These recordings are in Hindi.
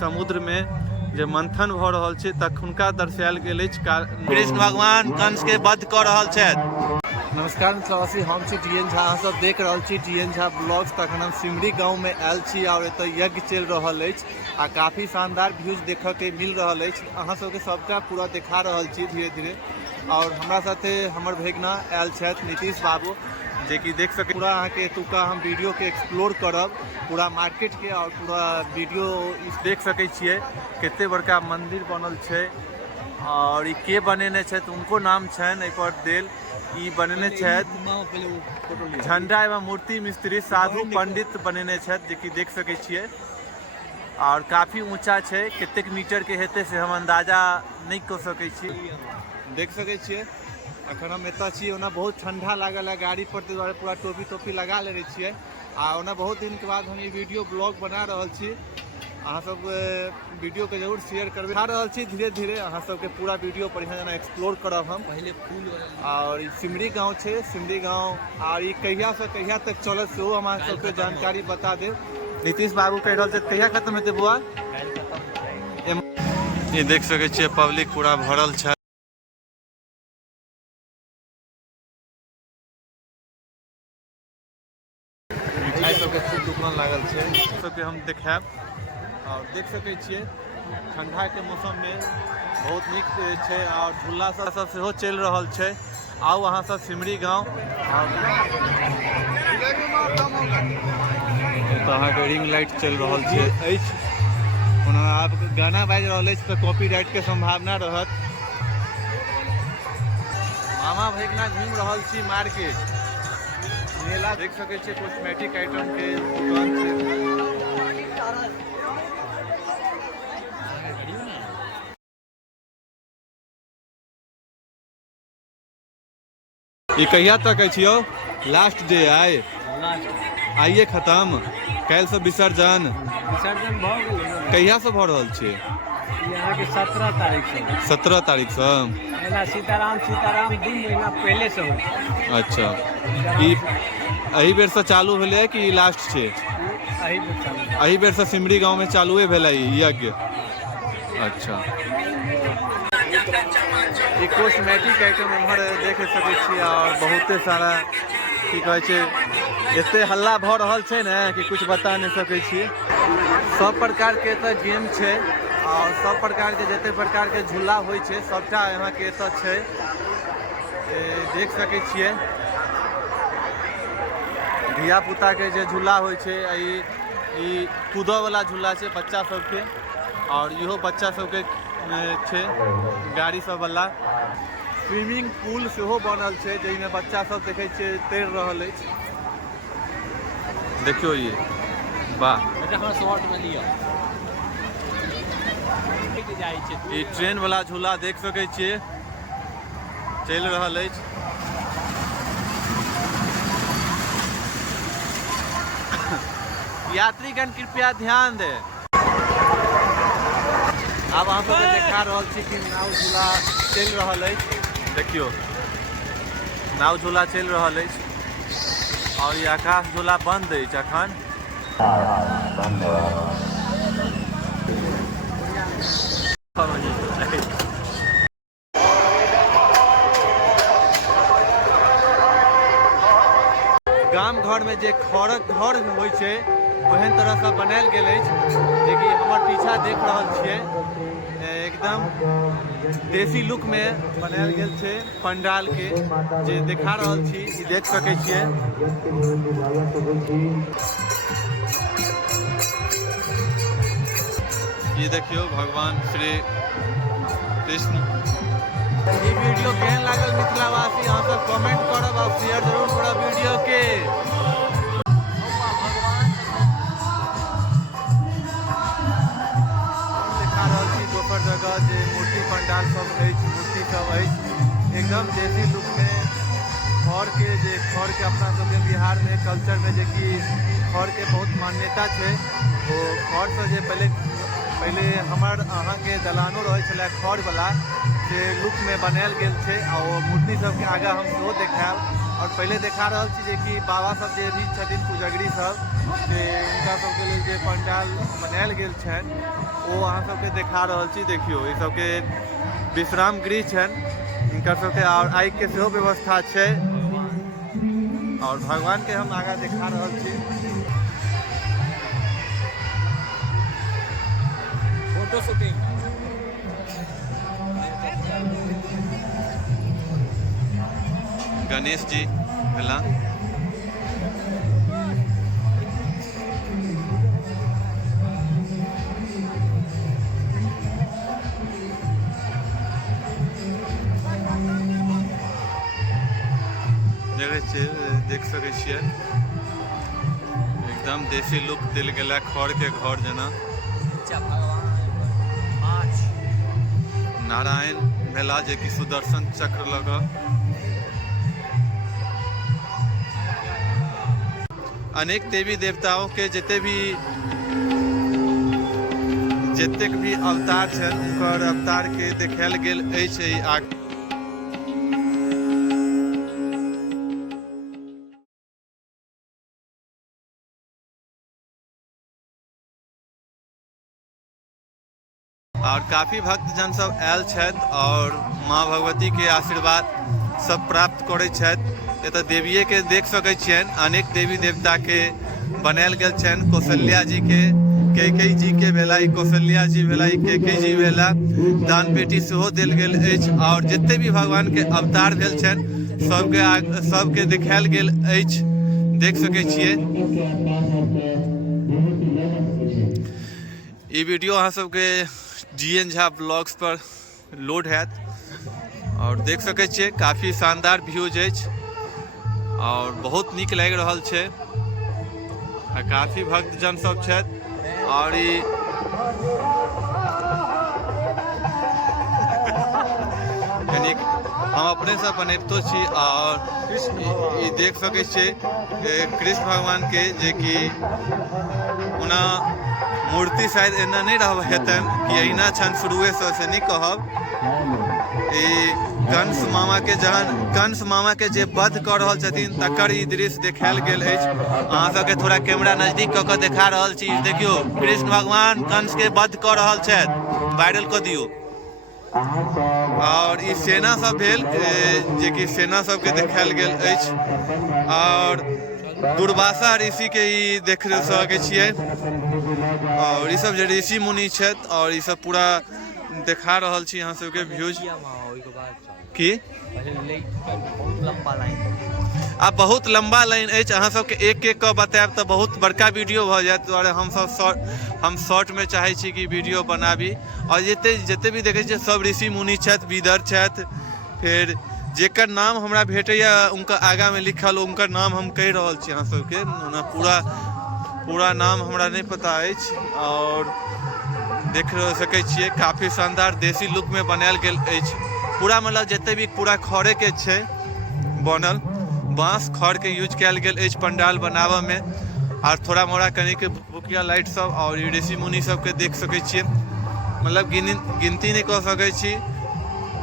समुद्र में जे मंथन भ रहल छै तखुनका दर्शायल गेल अछि। कृष्ण भगवान कंस के वध क रहल छथि। नमस्कार मित्रवासी, हम छी डीएन झा, अहाँ सब देख रहल छी डीएन झा ब्लॉग्स। तखन हम सिमरी गांव में आयल छी और एतऽ यज्ञ चल रहल अछि आ काफी शानदार व्यूज देखऽ के मिल रहल अछि। अहाँ सबके सबटा पूरा देखा रहल छी धीरे धीरे। और हमरा साथे हमर भैगना आयल छथि नीतीश बाबू, जे कि देख सके पूरा अहाँ के एतुका हम वीडियो के एक्सप्लोर करब, पूरा मार्केट के और पूरा वीडियो देख सके छियै कते बड़का मंदिर बनल छै और ई के बनेने छथि, उनको नाम छनि एहि पर देल। ई बनेने छथि झंडा एवं मूर्ति मिस्त्री साधु पंडित बनेने छथि, जे कि देख सके छियै। और काफी ऊंचा छै, कतेक मीटर के हेतै से हम अंदाजा नहीं कऽ सकै छी। देख सके छियै अखन हम एतऽ छी, ओना बहुत ठंडा लागल है गाड़ी पर, ताहि दुआरे पूरा टोपी टोपी लगा लेने छियै। आ ओना बहुत दिन के बाद हम ई वीडियो ब्लॉग बना रहल छी, अहाँ सब वीडियो के जरूर शेयर करबे। आ रहल छी धीरे धीरे अहाँ सबके पूरा वीडियो बढ़िया जना एक्सप्लोर करब हम। पहले फूल और सिमरी गांव छै, सिमरी गांव और ई कहिया से कहिया तक चलत सेहो हम अहाँ सबके जानकारी बता देब। नीतीश बाबू कह रहल छै कहिया खत्म हेतै बुआ? ये देख सके छियै पब्लिक पूरा भरल छै। मिठाई सबके खूब दुकान लागल छै, सबके हम देखायब। और देख सके छियै ठंडा के मौसम में बहुत नीक छै और झूला सब सेहो चलि रहल छै। आओ अहाँ सब सिमरी गांव। तो अहाँ के रिंग लाइट चल रहल छै अछि, ओना आब गाना बाजि रहल अछि तऽ कॉपीराइट के संभावना रहत। मामा भैगना घूम रहल छी मार्केट मेला, देख सके छियै कॉस्मेटिक आइटम के दुकान छै। ये कहिया तक अछि यौ? लास्ट डे आइ आइए खत्म, काल्हि से विसर्जन भऽ गेलै। कहिया से भऽ रहल छै? यहाँ के 17 तारीख से। 17 तारीख से सीताराम 2 महीना पहले से हो। अच्छा, ई एही बेर से चालू भेलै कि लास्ट छै? एही बेर से सिमरी गांव में चालुए भेलै यज्ञ। अच्छा, ई कॉस्मेटिक आइटम एम्हर देख सकै छी और बहुते सारा की कहै छै, एते हल्ला भऽ रहल छै ने कि कुछ बता नहीं सकै छी। सब प्रकार के एतऽ गेम छै और सब प्रकार के जते प्रकार के झूला होइ छै सबटा यहाँ के एतऽ छै, देख सकै छियै। धिया पुता के जे झूला होइ छै, ई कूदऽ वाला झूला छै बच्चा सबके, और इहो बच्चा सबके छै गाड़ी सब वाला। स्विमिंग पूल सेहो बनल छै जाहिमे बच्चा सब देखे छियै तैर रहल अछि। देखियो ये वाह, ई ट्रेन वाला झूला देख सकै छियै चलि रहल अछि। यात्रीगण कृपया ध्यान दे। आब अहाँ सबके देखा रहल छी कि नाव झूला चलि रहल अछि, देखियो नाव झूला चलि रहल अछि और ये आकाश झूला बंद अछि अखन। गाम घर में जे खड़क घर होइ छै ओहन तरह से बनायल गेल अछि, जेकि हमर पीछा देख रहल छियै एकदम देसी लुक में बनायल गेल छै पंडाल के, जे देखा रहल छी ई देख सकै छियै। ये देखियो भगवान श्री कृष्ण। ई वीडियो केहन लागल मिथिलावासी अहाँ सब कमेंट करब और शेयर जरूर करब वीडियो के। देखा रहल छी दोसर जगह जे मूर्ति पंडाल सब अछि, मूर्ति सब अछि एकदम देसी लुक में। खड़ के अपना सबके बिहार में कल्चर में जे कि खड़ के बहुत मान्यता छै, ओ खड़ से जे पहले हमर अहाँ के दलानो रहे छलै खड़ वाला, से लुक में बनायल गेल छै। और मूर्ति सबके आगा हम सेहो देखायब। और पहले देखा रहल छी जे कि बाबा सब जे भी छथिन पुजगरी सब, जे हुनका सबके लेल जे पंडाल बनायल गेल छनि वो अहाँ सबके देखा रहल छी। देखियो ई सबके विश्राम गृह छन, इनकर सबके और आइ के सेहो व्यवस्था छै और भगवान के हम आगा देखा रहल छी। फोटो शूटिंग गणेश जी भेला। देख सकै छियै एकदम देसी लुक दिल गेला खड़ के घर जना। नारायण भेला जे कि सुदर्शन चक्र लग। अनेक देवी देवताओं के जते भी अवतार छन उनकर अवतार के देखायल गेल अछि। और काफ़ी भक्तजन सब आयल छथि और माँ भगवती के आशीर्वाद सब प्राप्त करैत छथि। एतऽ देवीए के देख सकै छियनि, अनेक देवी देवता के बनायल गेल छनि। कौशल्या जी के, कैकेयी जी के भेला, कौशल्या जी भेला, कैकेयी जी भेला, दान पेटी सेहो देल गेल अछि। और जते भी भगवान के अवतार भेल छनि सबके देखायल गेल अछि, देख सकै छियै। ई वीडियो अहाँ सबके जीएन झा ब्लॉग्स पर लोड हैत और देख सकै छियै काफ़ी शानदार व्यूज अछि और बहुत नीक लागि रहल छै। काफ़ी भक्तजन सब छथि और ई यानी हम अपने से बनैबतो छी और ई देख सकै छियै कृष्ण भगवान के जे कि ओना मूर्ति शायद एना नहीं रह हेतन कि अहिना छन शुरुए से नहीं कहब। कंस मामा के जे वध कर रहल छथिन तकर ई दृश्य देखायल गेल अछि। अहाँ सबके थोड़ा कैमरा नजदीक कऽ देखा रहल छी। देखियो कृष्ण भगवान कंस के वध कर रहल छथि, वायरल कऽ दियौ। और ई सेना सब भेल जे कि सेना सबके देखायल गेल अछि और दुर्वासा ऋषि के ई देख सकै छियै। और ये सब जे ऋषि मुनि छथि और ये सब पूरा देखा रहल छी अहाँ सबके व्यूज की। आ बहुत लंबा लाइन अछि, अहाँ सबके एक एक कऽ बतायब तऽ बहुत बड़का वीडियो भऽ जायत। दुआरे हम शॉर्ट में चाहै छी कि वीडियो बनाबी। और जते भी देखै छियै सब ऋषि मुनि छथि, विदर छथि। फिर जेकर नाम हमरा भेटैया उनका आगा में लिखल, उनकर नाम हम कहि रहल छी अहाँ सबके। पूरा नाम हमरा नहीं पता अछि और देख सकै छियै काफ़ी शानदार देसी लुक में बनायल गेल अछि। पूरा मतलब जते भी पूरा खड़े के छै बनल, बाँस खड़ के यूज कयल गेल अछि पंडाल बनाबऽ में। और थोड़ा मोड़ा कनी के भुकिया लाइट सब और ऋषि मुनि सब के देख सकै छियै। मतलब गिनती नहीं कऽ सकै छी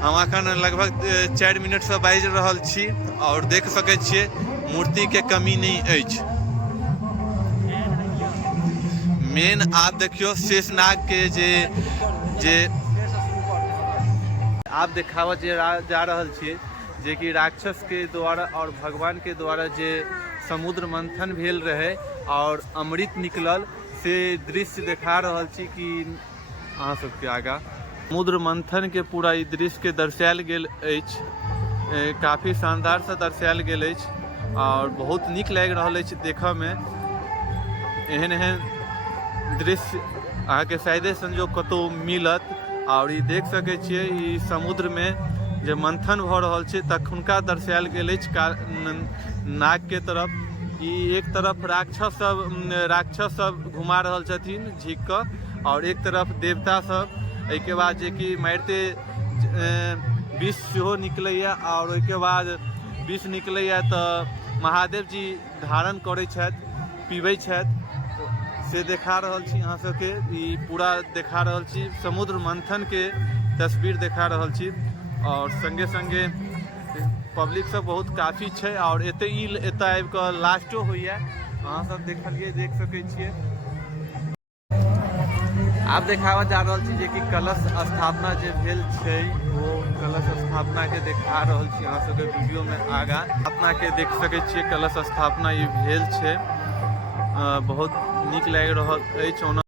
हम। अखन लगभग 4 मिनट से बाजि रहल छी और देख सकै छियै मूर्ति के कमी नहीं अछि। मेन आप देखियो शेषनाग के जे आप देखावत जा रहल छियै जे कि राक्षस के द्वारा और भगवान के द्वारा जे समुद्र मंथन भेल रहे और अमृत निकलल से दृश्य देखा रहल छी कि अहाँ सबके आगा। समुद्र मंथन के पूरा ई दृश्य के दर्शायल गेल अछि, काफ़ी शानदार से दर्शायल गेल अछि और बहुत नीक लागि रहल अछि देखऽ में। एहन दृश्य अहाँके शायदे संजोग कतौ मिलत। और ई देख सकै छियै ई समुद्र में जे मंथन भऽ रहल छै तखुनका दर्शायल गेल अछि नाग के तरफ। ई एक तरफ राक्षस सब घुमा रहल छथिन झीक कऽ और एक तरफ देवता सब। एहिके बाद जे कि मारिते विष सेहो निकलैया और ओहिके बाद विष निकलैया तऽ महादेव जी धारण करै छथि, पीबै छथि। से देखा रहल छी अहाँ सबके। ई पूरा देखा रहल छी समुद्र मंथन के तस्वीर देखा रहल छी। और संगे संगे पब्लिक सब बहुत काफ़ी छै और एतऽ आबि कऽ लास्टो होइया। अहाँ सब देख सकै छियै आप देखावा जा रहल छी जे कि कलश स्थापना जे भेल छै वो कलश स्थापना के देखा रहल छी अहाँ सबके वीडियो में आगा अपना के देख सकै छियै कलश स्थापना ये भेल छै बहुत नीक लागि रहल अछि।